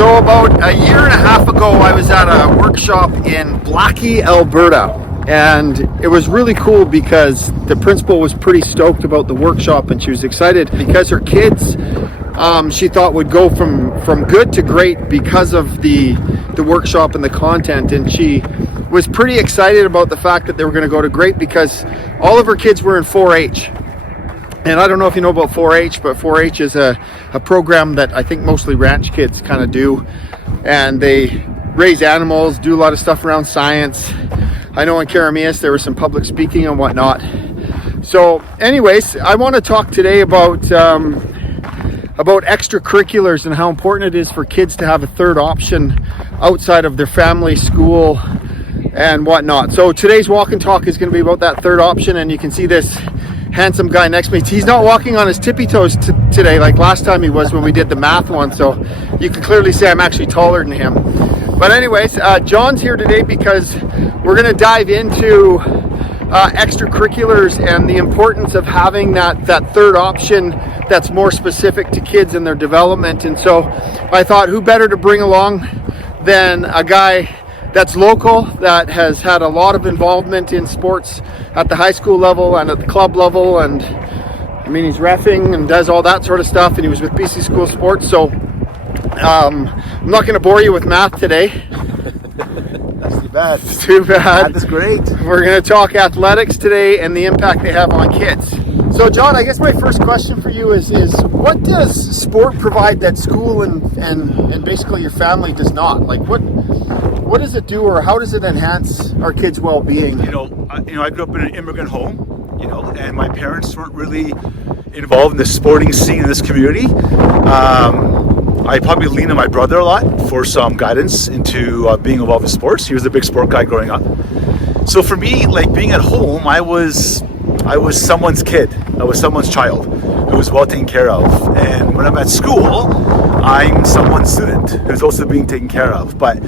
So about a year and a half ago, I was at a workshop in Blackie, Alberta, and it was really cool because the principal was pretty stoked about the workshop, and she was excited because her kids, she thought would go from good to great because of the workshop and the content, and she was pretty excited about the fact that they were going to go to great because all of her kids were in 4-H. And I don't know if you know about 4-H, but 4-H is a program that I think mostly ranch kids kind of do. And they raise animals, do a lot of stuff around science. I know in Karamias there was some public speaking and whatnot. So anyways, I want to talk today about extracurriculars and how important it is for kids to have a third option outside of their family, school, and whatnot. So today's walk and talk is going to be about that third option, and you can see this handsome guy next to me. He's not walking on his tippy toes today like last time he was when we did the math one, so you can clearly see I'm actually taller than him. But anyways, John's here today because we're going to dive into extracurriculars and the importance of having that third option that's more specific to kids and their development. And so I thought, who better to bring along than a guy that's local, that has had a lot of involvement in sports at the high school level and at the club level, and I mean, he's reffing and does all that sort of stuff, and he was with BC School Sports. So I'm not going to bore you with math today. That's too bad. It's too bad. That's great. We're going to talk athletics today and the impact they have on kids. So John, I guess my first question for you is what does sport provide that school and basically your family does not? Like what does it do, or how does it enhance our kids' well-being? I grew up in an immigrant home, and my parents weren't really involved in the sporting scene in this community. I probably leaned on my brother a lot for some guidance into being involved in sports. He was a big sport guy growing up. So for me, like being at home, I was someone's kid. I was someone's child who was well taken care of. And when I'm at school, I'm someone's student who's also being taken care of. But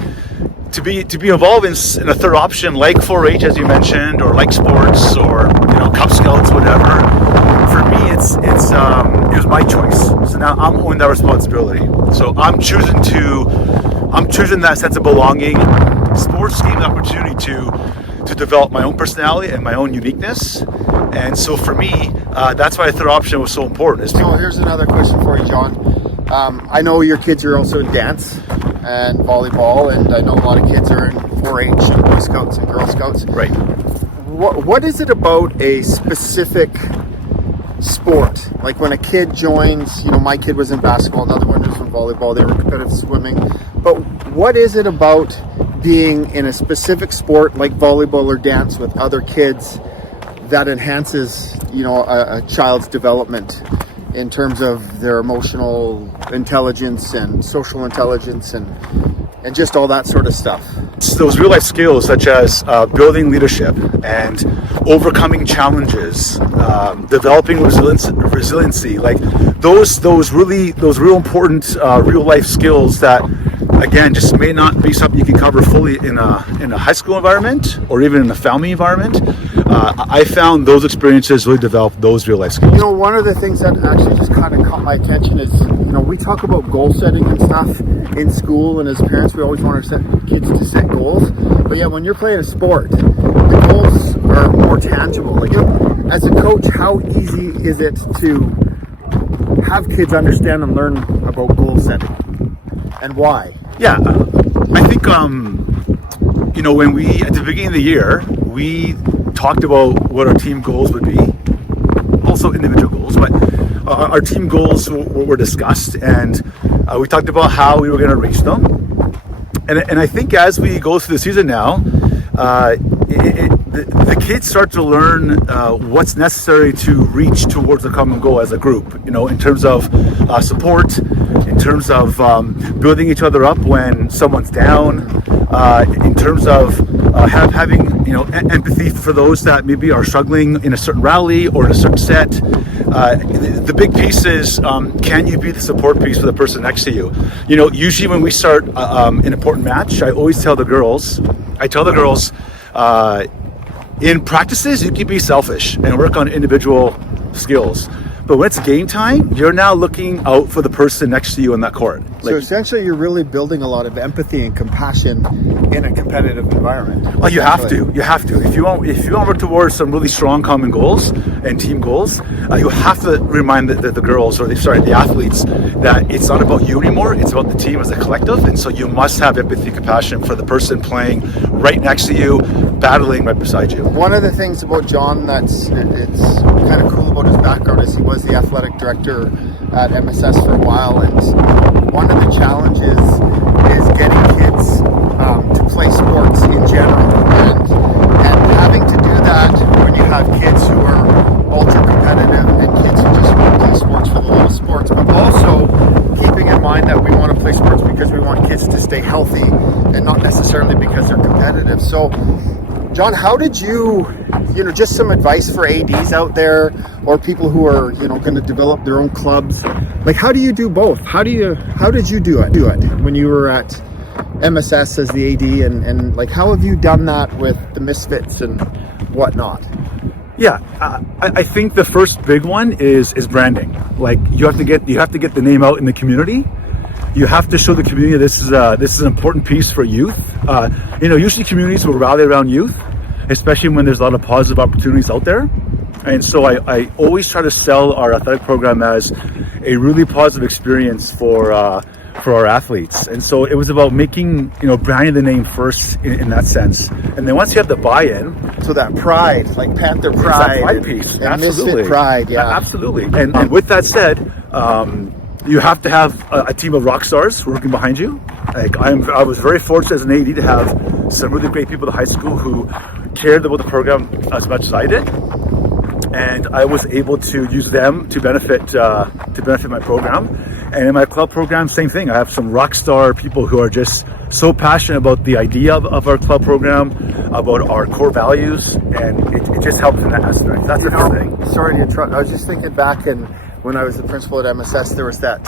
to be involved in a third option like 4-H, as you mentioned, or like sports, or Cub Scouts, whatever, for me it was my choice. So now I'm owning that responsibility. So I'm choosing that sense of belonging. Sports gave me the opportunity to develop my own personality and my own uniqueness. And so for me, that's why the third option was so important. So here's another question for you, John. I know your kids are also in dance and volleyball, and I know a lot of kids are in 4-H and Boy Scouts and Girl Scouts. Right. What is it about a specific sport? Like when a kid joins, my kid was in basketball, another one was in volleyball, they were competitive swimming. But what is it about being in a specific sport like volleyball or dance with other kids that enhances, a child's development in terms of their emotional intelligence and social intelligence and just all that sort of stuff? It's those real life skills such as building leadership and overcoming challenges, developing resiliency, like those real important real life skills that, again, just may not be something you can cover fully in a high school environment or even in a family environment. I found those experiences really develop those real life skills. One of the things that actually just kind of caught my attention is, we talk about goal setting and stuff in school, and as parents, we always want our kids to set goals. But yeah, when you're playing a sport, the goals are more tangible. Like, as a coach, how easy is it to have kids understand and learn about goal setting, and why? Yeah, I think when we at the beginning of the year we talked about what our team goals would be, also individual goals, but our team goals were discussed, and we talked about how we were going to reach them. And I think as we go through the season now, the kids start to learn what's necessary to reach towards the common goal as a group, in terms of support, in terms of building each other up when someone's down, in terms of having empathy for those that maybe are struggling in a certain rally or in a certain set. The big piece is, can you be the support piece for the person next to you? Usually when we start an important match, I always tell the girls, in practices, you can be selfish and work on individual skills. But when it's game time, you're now looking out for the person next to you on that court. So essentially, you're really building a lot of empathy and compassion in a competitive environment. Well, you have to. You have to. If you want to work towards some really strong common goals and team goals, you have to remind the girls, or the athletes, that it's not about you anymore. It's about the team as a collective. And so you must have empathy and compassion for the person playing right next to you, battling right beside you. One of the things about John it's kind of cool about his background is he was the athletic director at MSS for a while, and one of the challenges is getting kids to play sports in general, and having to do that when you have kids who are ultra competitive and kids who just want to play sports for the love of sports, but also keeping in mind that we want to play sports because we want kids to stay healthy and not necessarily because they're competitive. So John, how did you just some advice for ADs out there, or people who are, going to develop their own clubs? Like, how do you do both? How did you do it when you were at MSS as the AD, and like, how have you done that with the Misfits and whatnot? Yeah, I think the first big one is branding. Like, you have to get the name out in the community. You have to show the community this is an important piece for youth. Usually communities will rally around youth, especially when there's a lot of positive opportunities out there. And so I always try to sell our athletic program as a really positive experience for our athletes. And so it was about making, branding the name first in that sense. And then once you have the buy-in. So that pride, like Panther pride. That pride piece. And Absolutely. Misfit pride, yeah. Absolutely. And with that said, you have to have a team of rock stars working behind you. Like, I was very fortunate as an AD to have some really great people at high school who cared about the program as much as I did, and I was able to use them to benefit my program. And in my club program, same thing. I have some rock star people who are just so passionate about the idea of our club program, about our core values, and it just helps in that aspect. That's the thing. Sorry to interrupt. I was just thinking back, and when I was the principal at MSS, there was that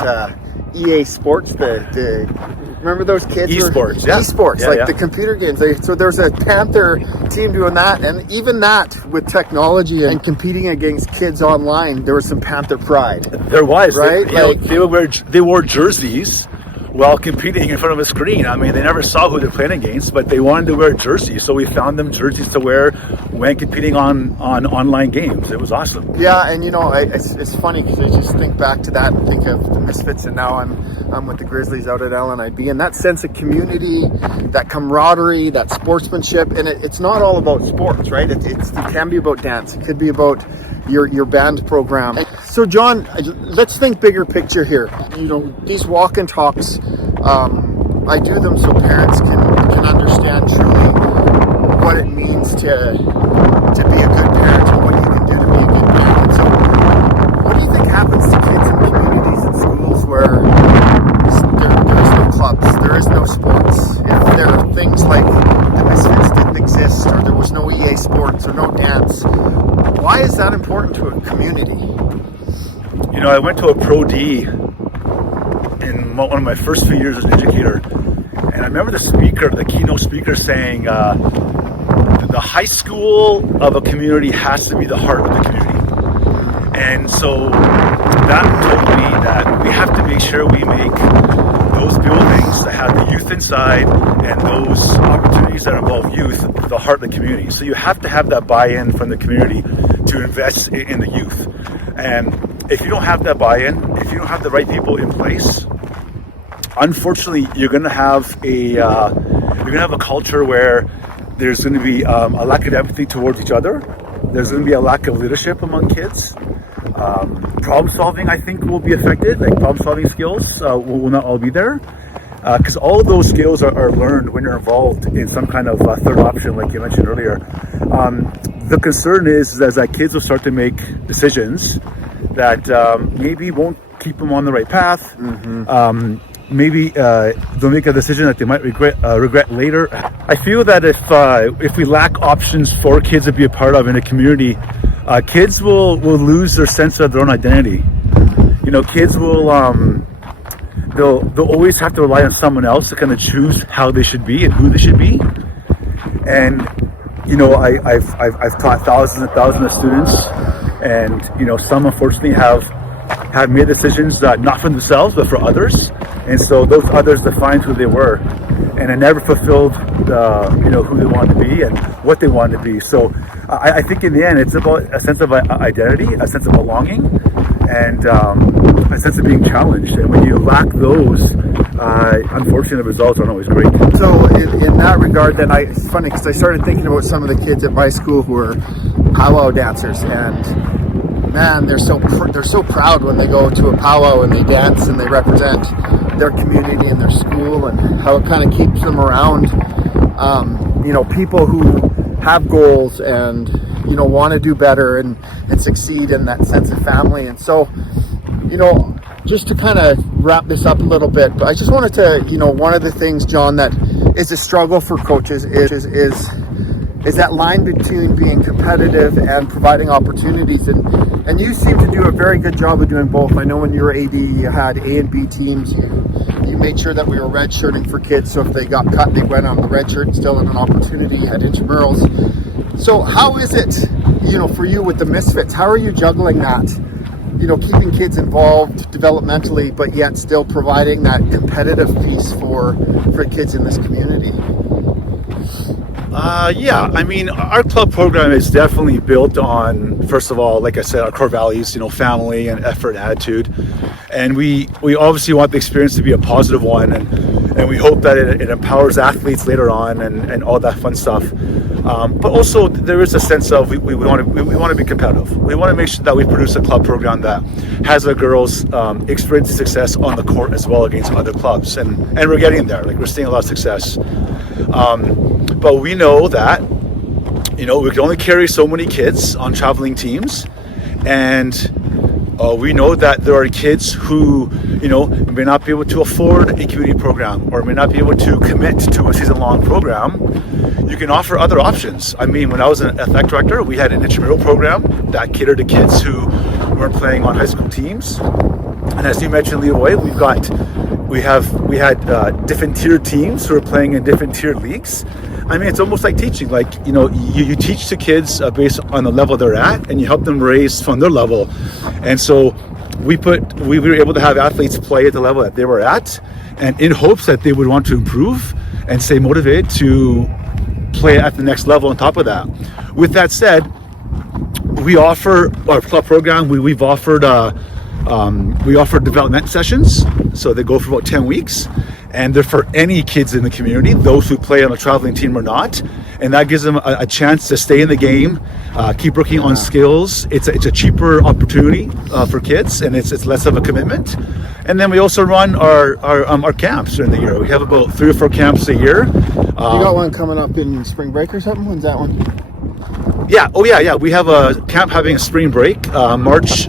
EA Sports, remember those kids? Esports, yeah. Esports, yeah. The computer games. So there's a Panther team doing that, and even that with technology and competing against kids online, there was some Panther pride. There was, right? They wore jerseys while competing in front of a screen. I mean, they never saw who they're playing against, but they wanted to wear jerseys, so we found them jerseys to wear when competing on online games. It was awesome. Yeah, and it's funny because I just think back to that and think of the Misfits, and now I'm with the Grizzlies out at LNIB, and that sense of community, that camaraderie, that sportsmanship, and it's not all about sports, right? It can be about dance. It could be about your band program. So John, let's think bigger picture here. These walk and talks, I do them so parents can understand truly what it means to be a good parent and what you can do to be a good parent. And so what do you think happens to kids in communities and schools where there is no clubs, there is no sports? If there are things like the Misfits didn't exist, or there was no EA Sports or no dance, why is that important to a community? I went to a Pro D in one of my first few years as an educator, and I remember the keynote speaker saying, the high school of a community has to be the heart of the community. And so that told me that we have to make sure we make those buildings that have the youth inside and those opportunities that involve youth the heart of the community. So you have to have that buy-in from the community to invest in the youth. And if you don't have that buy-in, if you don't have the right people in place, unfortunately, you're going to have a culture where there's going to be a lack of empathy towards each other. There's going to be a lack of leadership among kids. Problem solving, I think, will be affected. Like, problem solving skills will not all be there, because all of those skills are learned when you're involved in some kind of third option, like you mentioned earlier. The concern is that kids will start to make decisions that maybe won't keep them on the right path. Mm-hmm. Maybe they'll make a decision that they might regret later. I feel that if we lack options for kids to be a part of in a community, kids will lose their sense of their own identity. Kids will they'll always have to rely on someone else to kind of choose how they should be and who they should be. And I've taught thousands and thousands of students, And some unfortunately have made decisions not for themselves but for others, and so those others defined who they were, and it never fulfilled who they wanted to be and what they wanted to be. So I think in the end it's about a sense of identity, a sense of belonging, and a sense of being challenged. And when you lack those, unfortunately the results aren't always great. So in that regard, then it's funny because I started thinking about some of the kids at my school who are powwow dancers, and man, they're so proud when they go to a powwow and they dance and they represent their community and their school, and how it kind of keeps them around people who have goals and want to do better and succeed in that sense of family. And so just to kind of wrap this up a little bit, but I just wanted to one of the things, John, that is a struggle for coaches is that line between being competitive and providing opportunities, and you seem to do a very good job of doing both. I know when you were AD, you had A and B teams. You made sure that we were redshirting for kids, so if they got cut, they went on the red shirt and still had an opportunity. You had intramurals. So how is it, for you with the Misfits? How are you juggling that? Keeping kids involved developmentally, but yet still providing that competitive piece for kids in this community. Our club program is definitely built on, first of all, like I said, our core values, family and effort and attitude. And we obviously want the experience to be a positive one, and we hope that it empowers athletes later on and all that fun stuff. But also there is a sense of we want to be competitive. We want to make sure that we produce a club program that has our girls experience success on the court as well against other clubs, and we're getting there. Like, we're seeing a lot of success. But we know that we can only carry so many kids on traveling teams, and we know that there are kids who may not be able to afford a community program or may not be able to commit to a season-long program. You can offer other options. I mean, when I was an athletic director, we had an intramural program that catered to kids who weren't playing on high school teams. And as you mentioned, Leroy, we had different tier teams who are playing in different tier leagues. I mean, it's almost like teaching. Like, you teach the kids based on the level they're at, and you help them raise from their level. And so we were able to have athletes play at the level that they were at, and in hopes that they would want to improve and stay motivated to play at the next level on top of that. With that said, we offer our club program. We offer development sessions, so they go for about 10 weeks, and they're for any kids in the community, those who play on a traveling team or not, and that gives them a chance to stay in the game, keep working on skills. It's a cheaper opportunity for kids, and it's less of a commitment. And then we also run our camps during the year. We have about 3 or 4 camps a year. You got one coming up in spring break or something? When's that one? Yeah. Oh yeah. We have a camp having a spring break, mid-March.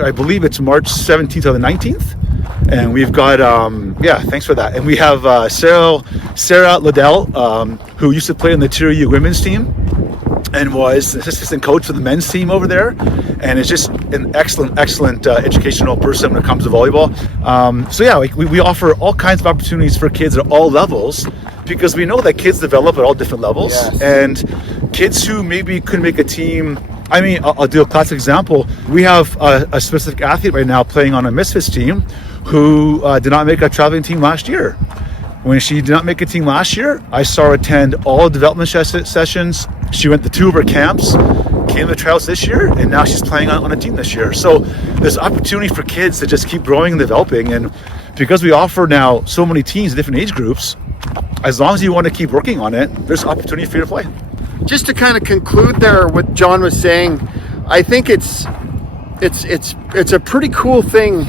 I believe it's March 17th or the 19th. And we've got, thanks for that. And we have Sarah Liddell, who used to play on the Tier U women's team and was assistant coach for the men's team over there, and is just an excellent educational person when it comes to volleyball. We offer all kinds of opportunities for kids at all levels, because we know that kids develop at all different levels. Yes. And kids who maybe couldn't make a team, I mean, I'll do a classic example. We have a specific athlete right now playing on a Misfits team who did not make a traveling team last year. When she did not make a team last year, I saw her attend all development sessions. She went to 2 of her camps, came to trials this year, and now she's playing on a team this year. So there's opportunity for kids to just keep growing and developing. And because we offer now so many teams, different age groups, as long as you want to keep working on it, there's opportunity for you to play. Just to kind of conclude there, what John was saying, I think it's a pretty cool thing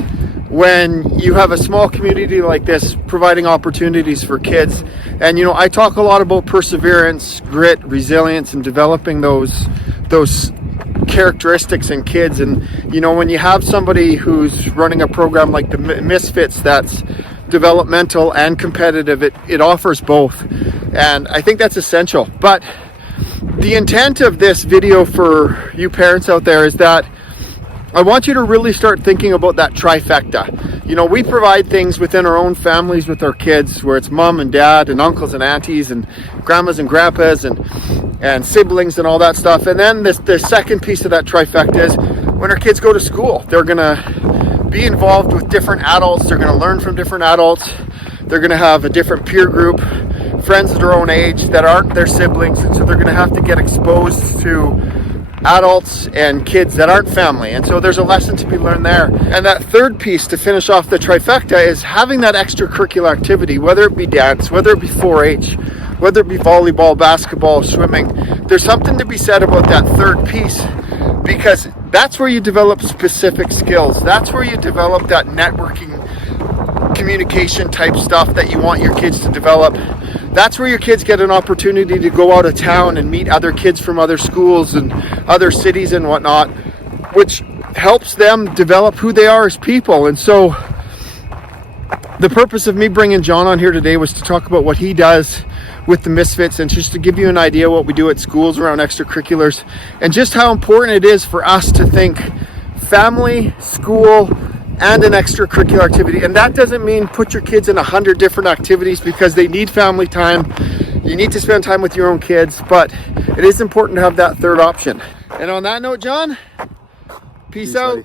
when you have a small community like this providing opportunities for kids. And I talk a lot about perseverance, grit, resilience, and developing those characteristics in kids. And when you have somebody who's running a program like the Misfits that's developmental and competitive, it offers both, and I think that's essential. But the intent of this video for you parents out there is that I want you to really start thinking about that trifecta. We provide things within our own families with our kids, where it's mom and dad and uncles and aunties and grandmas and grandpas, and and siblings and all that stuff. And then the second piece of that trifecta is when our kids go to school, they're gonna be involved with different adults. They're gonna learn from different adults. They're gonna have a different peer group, friends of their own age that aren't their siblings. And so they're gonna have to get exposed to adults and kids that aren't family. And so there's a lesson to be learned there. And that third piece to finish off the trifecta is having that extracurricular activity, whether it be dance, whether it be 4-H, whether it be volleyball, basketball, swimming. There's something to be said about that third piece, because that's where you develop specific skills. That's where you develop that networking, communication type stuff that you want your kids to develop. That's where your kids get an opportunity to go out of town and meet other kids from other schools and other cities and whatnot, which helps them develop who they are as people. And so the purpose of me bringing John on here today was to talk about what he does with the Misfits, and just to give you an idea what we do at schools around extracurriculars, and just how important it is for us to think family, school, and an extracurricular activity. And that doesn't mean put your kids in 100 different activities, because they need family time. You need to spend time with your own kids, but it is important to have that third option. And on that note, John, peace out.